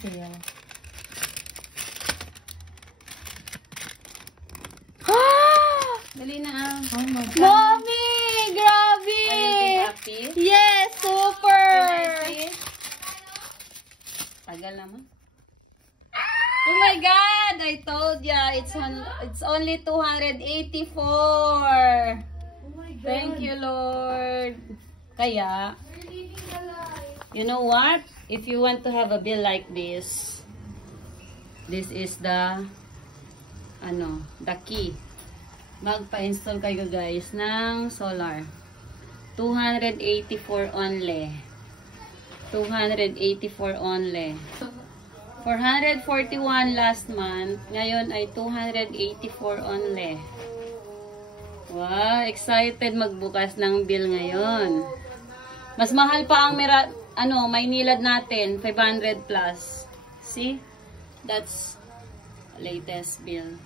sale. Dali na. Oh my God. Mommy! Grabe! Are you happy? Yes! Super! Tagal naman. Oh my God! I told ya, it's only 284. Oh my God. Thank you, Lord. Kaya, We're living the life. you know what? If you want to have a bill like this is the the key. Magpa-install kayo guys ng solar. 284 only. 284 only. 441 last month. Ngayon ay 284 only. Wow, excited magbukas ng bill ngayon. Mas mahal pa ang Maynilad natin, 500 plus. See? That's latest bill.